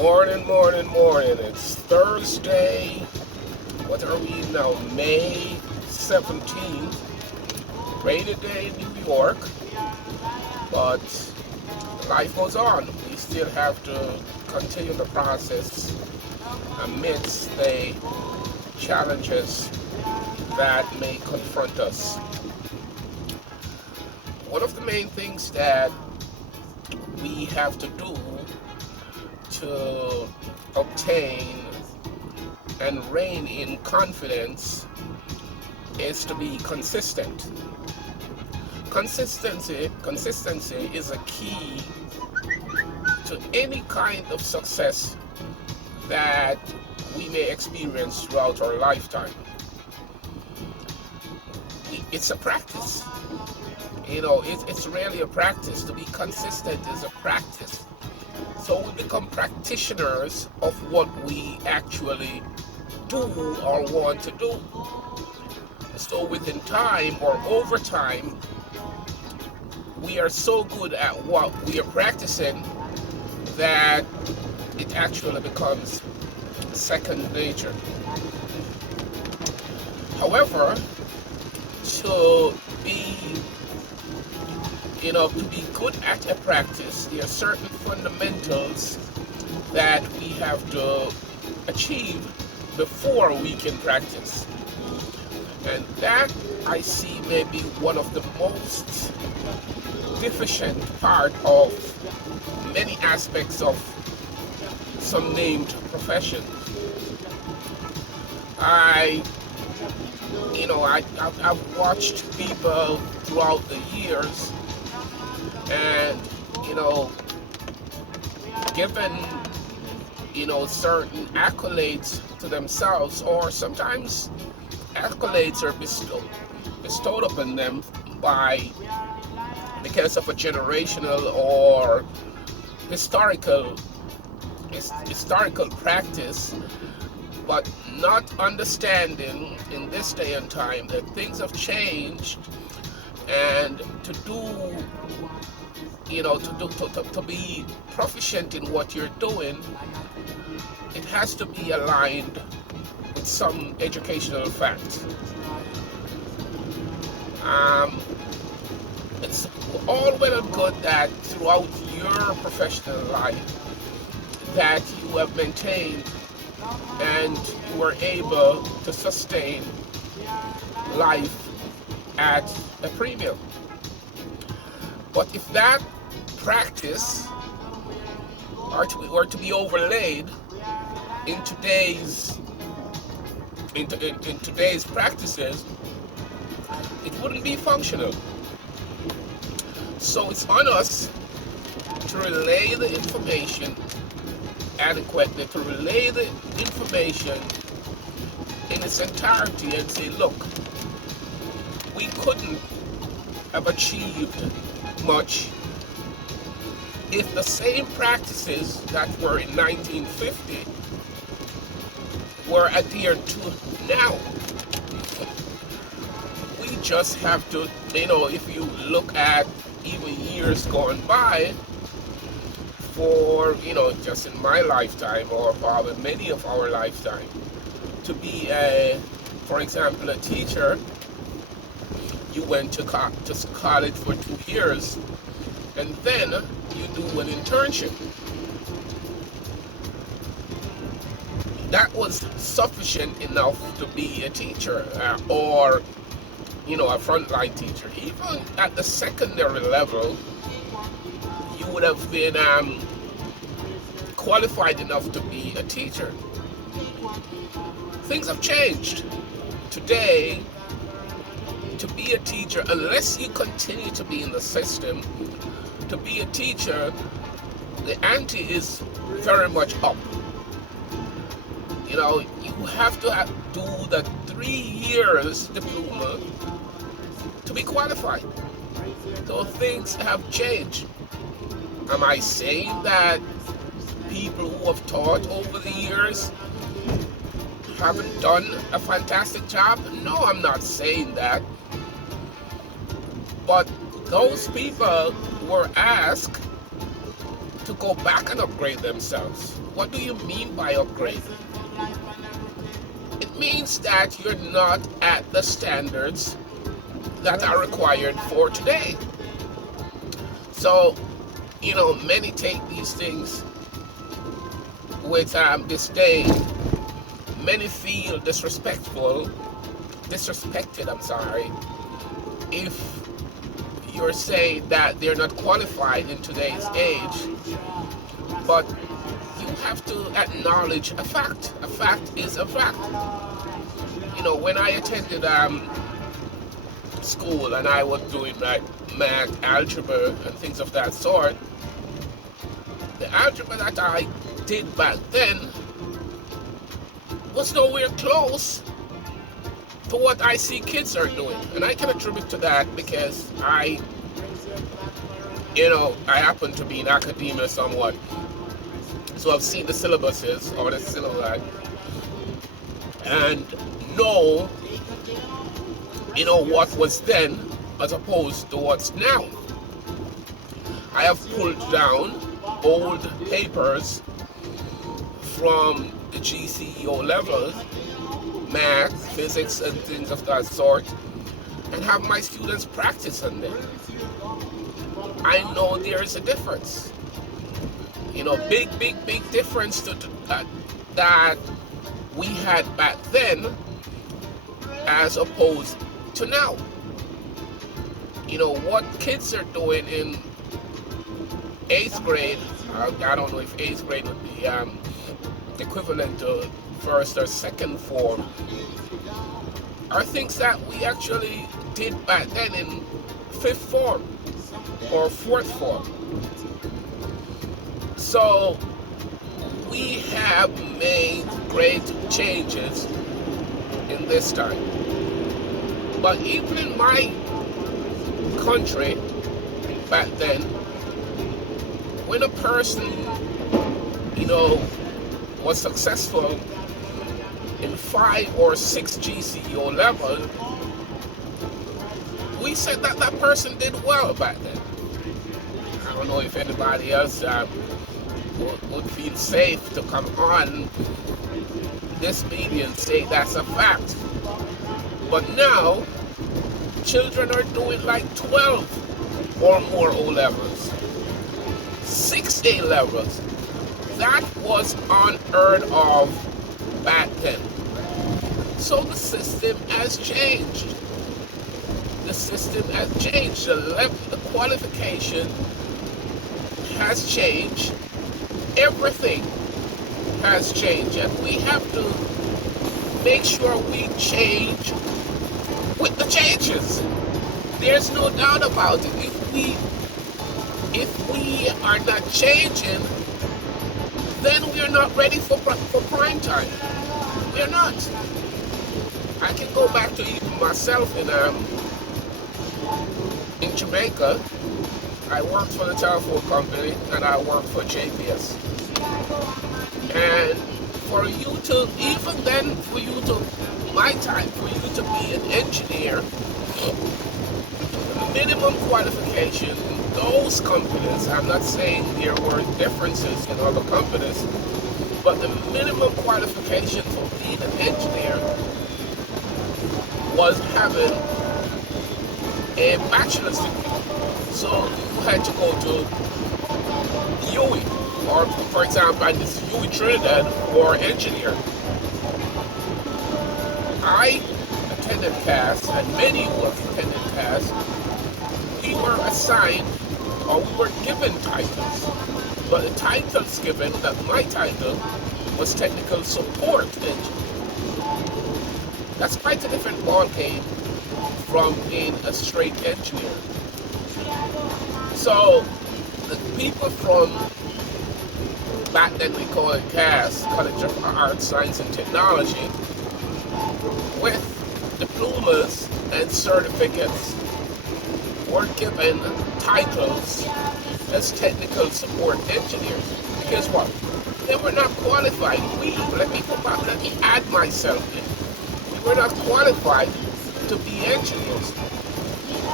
Morning, morning, morning. It's Thursday. What are we now? May 17th. Rainy day in New York, but life goes on. We still have to continue the process amidst the challenges that may confront us. One of the main things that we have to do to obtain and reign in confidence is to be consistent. Consistency is a key to any kind of success that we may experience throughout our lifetime. It's a practice. It's really a practice. To be consistent is a practice. So we become practitioners of what we actually do or want to do. So within time or over time, we are so good at what we are practicing that it actually becomes second nature. However, to be to be good at a practice, there are certain fundamentals that we have to achieve before we can practice. And that I see may be one of the most deficient part of many aspects of some named profession. I've watched people throughout the years and, given, certain accolades to themselves, or sometimes accolades are bestowed upon them because of a generational or historical practice, but not understanding in this day and time that things have changed, and to be proficient in what you're doing, it has to be aligned with some educational facts. It's all well and good that throughout your professional life that you have maintained and you were able to sustain life at a premium. But if that practice are to be overlaid in today's practices, it wouldn't be functional. So it's on us to relay the information adequately, to relay the information in its entirety and say, look, we couldn't have achieved much if the same practices that were in 1950 were adhered to now. We just have to, if you look at even years gone by, for, just in my lifetime, or probably many of our lifetime, to be for example, a teacher, you went to college for 2 years, and then you do an internship. That was sufficient enough to be a teacher, or a frontline teacher. Even at the secondary level, you would have been qualified enough to be a teacher. Things have changed. Today, to be a teacher, unless you continue to be in the system, to be a teacher, the ante is very much up. You have to do the 3 years diploma to be qualified. So things have changed. Am I saying that people who have taught over the years haven't done a fantastic job? No, I'm not saying that. But those people were asked to go back and upgrade themselves. What do you mean by upgrade? It means that you're not at the standards that are required for today. So, many take these things with disdain. Many feel disrespected, if you're saying that they're not qualified in today's age. But you have to acknowledge a fact. A fact is a fact. When I attended school and I was doing like math, algebra, and things of that sort, the algebra that I did back then was nowhere close to what I see kids are doing. And I can attribute to that because I happen to be in academia somewhat. So I've seen the syllabuses or the syllabi and know, what was then as opposed to what's now. I have pulled down old papers from the GCEO level, math, physics, and things of that sort, and have my students practice on them. I know there is a difference. Big difference to that we had back then as opposed to now. What kids are doing in 8th grade, I don't know if 8th grade would be equivalent to first or second form, are things that we actually did back then in 5th form or 4th form. So we have made great changes in this time. But even in my country back then, when a person, was successful in 5 or 6 GCEO level, we said that that person did well back then. I don't know if anybody else would feel safe to come on this media and say that's a fact. But now, children are doing like 12 or more O levels, 6 A levels. That was unheard of back then. So the system has changed. The system has changed. The level, the qualification has changed. Everything has changed, and we have to make sure we change with the changes. There's no doubt about it. If we are not changing, then we're not ready for prime time. We're not. I can go back to even myself in Jamaica. I worked for the telephone company and I worked for JPS. And for you to, even then, my time, for you to be an engineer, minimum qualification in those companies, I'm not saying there were differences in other companies, but the minimum qualification for being an engineer was having a bachelor's degree. So you had to go to UE, or for example, at this UE Trinidad for engineer. I attended CAS, and many who have attended CAS, we were assigned, or we were given titles. But the titles given, that my title, was technical support engineer. That's quite a different ballgame from being a straight engineer. So the people from, back then we call it CAS, College of Arts, Science and Technology, with diplomas and certificates were given titles as technical support engineers. Because what? They were not qualified. Let me add myself in. We were not qualified to be engineers.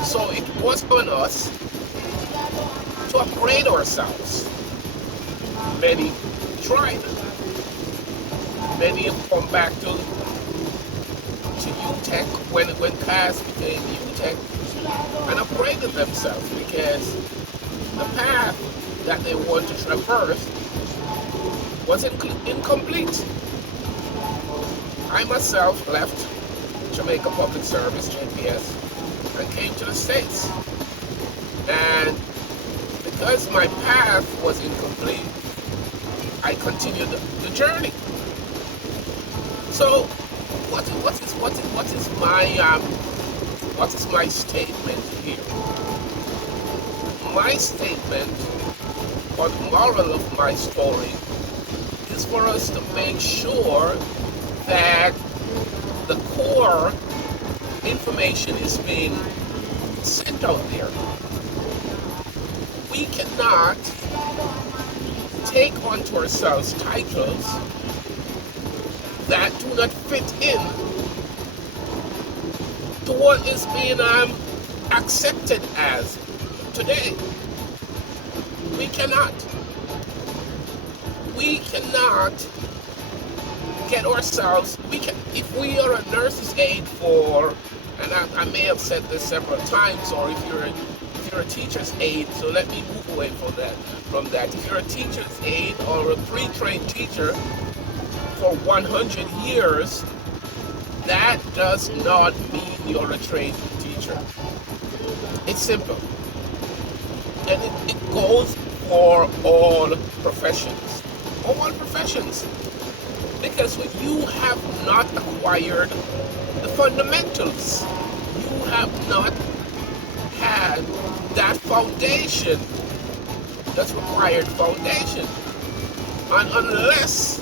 So it was on us to upgrade ourselves. Many tried. Many have come back to UTech when CAS became UTech and upgraded themselves because the path that they want to traverse was incomplete. I myself left Jamaica Public Service, JPS, and came to the States. And because my path was incomplete, I continued the journey. So, what is my statement here? My statement, or the moral of my story, is for us to make sure that the core information is being sent out there. We cannot take onto ourselves titles that do not fit in to what is being accepted as today. We cannot get ourselves, if we are a nurse's aide for, and I may have said this several times, or if you're a teacher's aide, so let me move away from that. If you're a teacher's aide or a pre-trained teacher for 100 years, that does not mean you're a trained teacher. It's simple. And it goes for all professions. All professions. Because when you have not acquired the fundamentals, you have not had that foundation, that's required foundation. And unless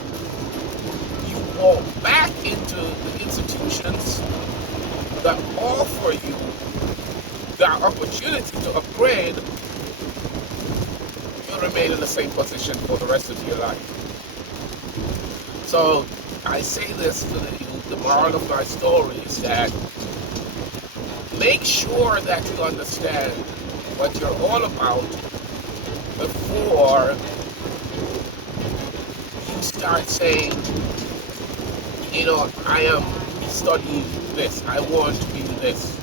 you go back into the institutions that offer you the opportunity to upgrade, you'll remain in the same position for the rest of your life. So I say this to the moral of my story is that make sure that you understand what you're all about before you start saying, I am studying this, I want to be this.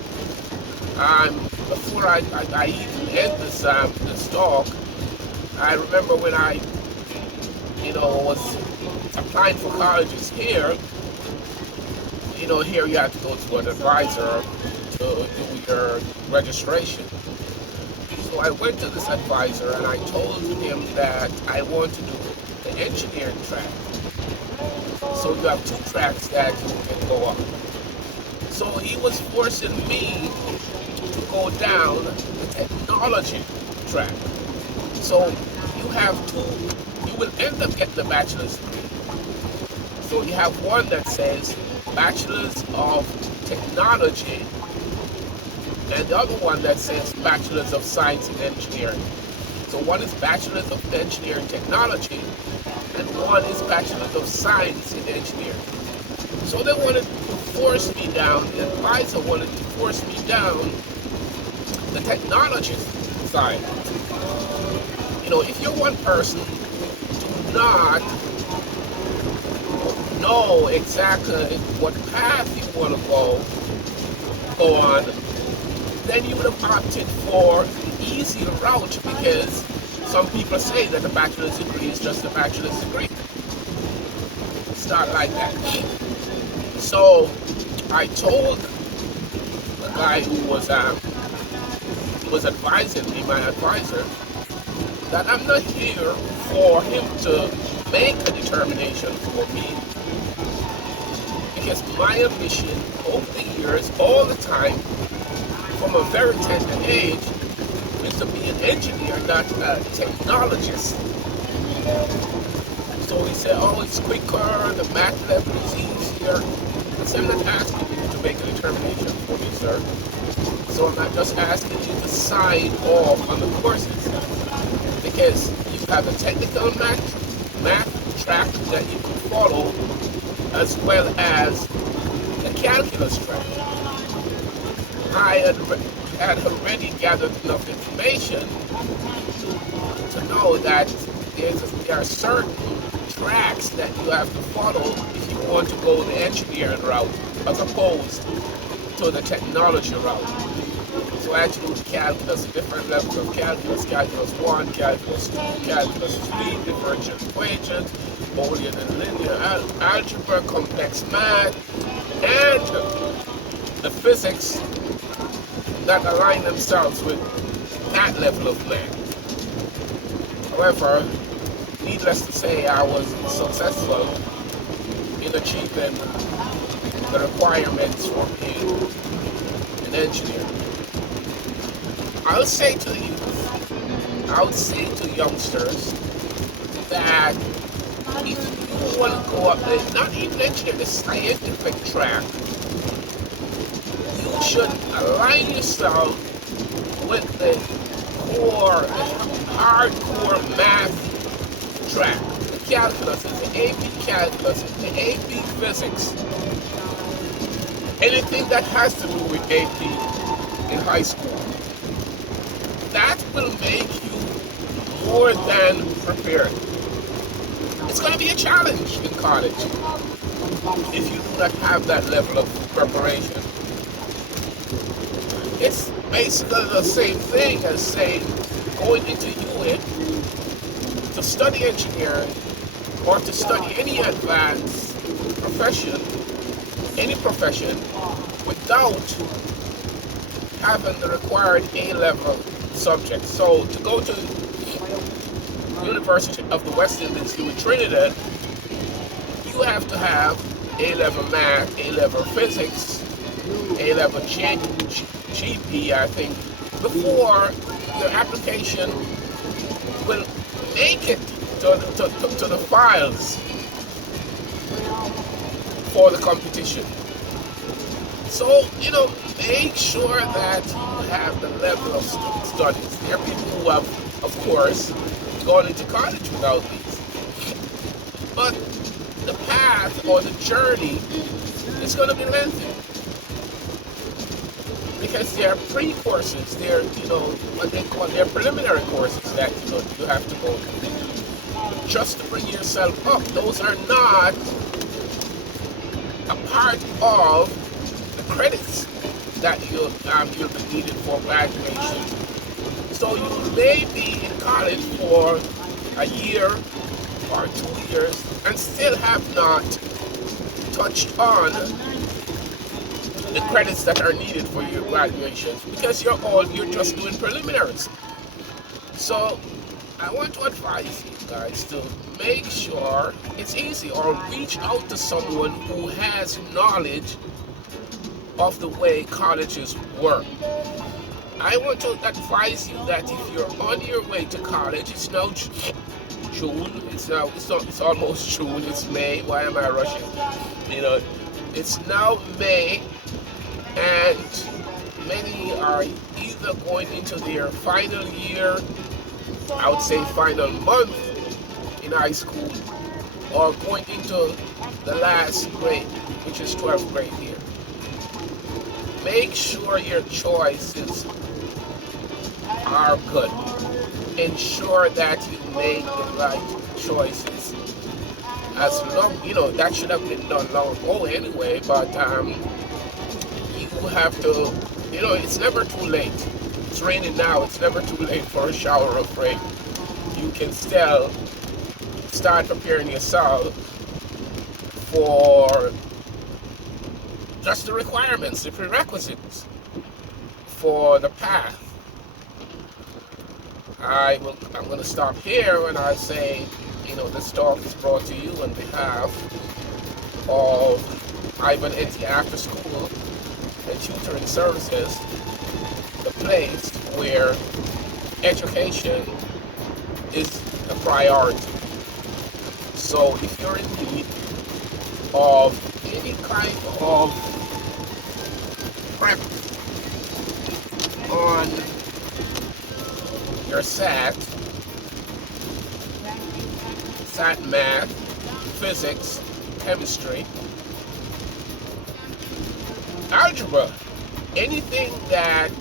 Before I even end this talk, I remember when I was applying for colleges here, here you have to go to an advisor to do your registration. So I went to this advisor and I told him that I want to do the engineering track. So you have 2 tracks that you can go on. So he was forcing me to go down the technology track. So you will end up getting a bachelor's degree. So you have one that says Bachelor's of Technology, and the other one that says Bachelor's of Science and Engineering. So one is Bachelor's of Engineering Technology, and one is Bachelor's of Science in Engineering. So they wanted to force me down, the advisor wanted to force me down the technology side. If you're one person, do not know exactly what path you want to go on, then you would have opted for the easier route, because some people say that a bachelor's degree is just a bachelor's degree. It's not like that. So I told the guy who was advising me, my advisor, that I'm not here for him to make a determination for me, because my ambition over the years, all the time, from a very tender age, is to be an engineer, not a technologist. So he said, it's quicker, the math level is easier. I said, I'm not asking you to make a determination for me, sir. So I'm not just asking you to sign off on the courses, because you have a technical math track that you can follow, as well as the calculus track. I had already gathered enough information to know that there are certain tracks that you have to follow if you want to go the engineering route as opposed to the technology route. So I had to do calculus, different levels of calculus, calculus 1, calculus 2, calculus 3, differential equations, Boolean and linear algebra, complex math, and the physics that align themselves with that level of math. However, needless to say, I was successful in achieving the requirements for being an engineer. I would say to youngsters that if you want to go up the, not even engineer, the scientific track, you should align yourself with the core, the hardcore math track, the calculus, the AP calculus, the AP physics, anything that has to do with AP in high school. That will make you more than prepared. It's going to be a challenge in college if you do not have that level of preparation. It's basically the same thing as saying going into UIT to study engineering or to study any advanced profession, any profession, without having the required A-level subjects. So to go to University of the West Indies in Trinidad, you have to have A-level math, A-level physics, A-level GP, I think, before your application will make it to the files for the competition. So, make sure that you have the level of studies. There are people who have, of course, gone into college without these. But the path or the journey is going to be lengthy. Because there are pre-courses, there are, what they call their preliminary courses that, you have to go through just to bring yourself up. Those are not a part of the credits that you'll be needed for graduation. So you may be in college for a year or 2 years and still have not touched on the credits that are needed for your graduation because you're just doing preliminaries. So I want to advise you guys to make sure it's easy or reach out to someone who has knowledge of the way colleges work. I want to advise you that if you're on your way to college, it's now June, it's almost June, it's May, why am I rushing? It's now May, and many are either going into their final year, I would say final month in high school, or going into the last grade, which is 12th grade here. Make sure your choices are good. Ensure that you make the right choices. As long, that should have been done long ago anyway, but you have to, it's never too late. It's raining now, it's never too late for a shower of rain. You can still start preparing yourself for just the requirements, the prerequisites for the path. I'm going to stop here when I say, this talk is brought to you on behalf of Ivan Etty After School and Tutoring Services, the place where education is a priority. So if you're in need of any kind of prep on your SAT math, physics, chemistry, algebra, anything that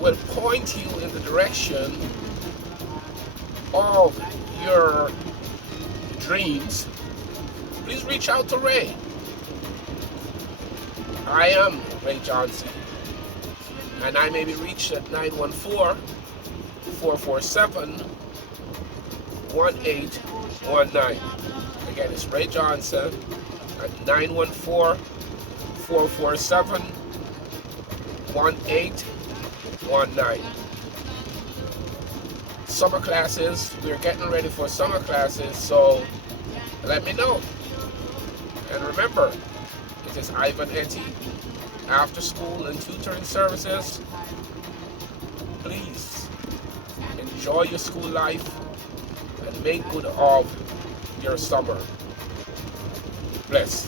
will point you in the direction of your dreams, please reach out to Ray. I am Ray Johnson, and I may be reached at 914-447-1819. Again, it's Ray Johnson at 914-447-1819. Summer classes, we're getting ready for summer classes, so let me know. And remember, it is Ivan Etty, after school and tutoring services. Please enjoy your school life and make good of your summer. Bless.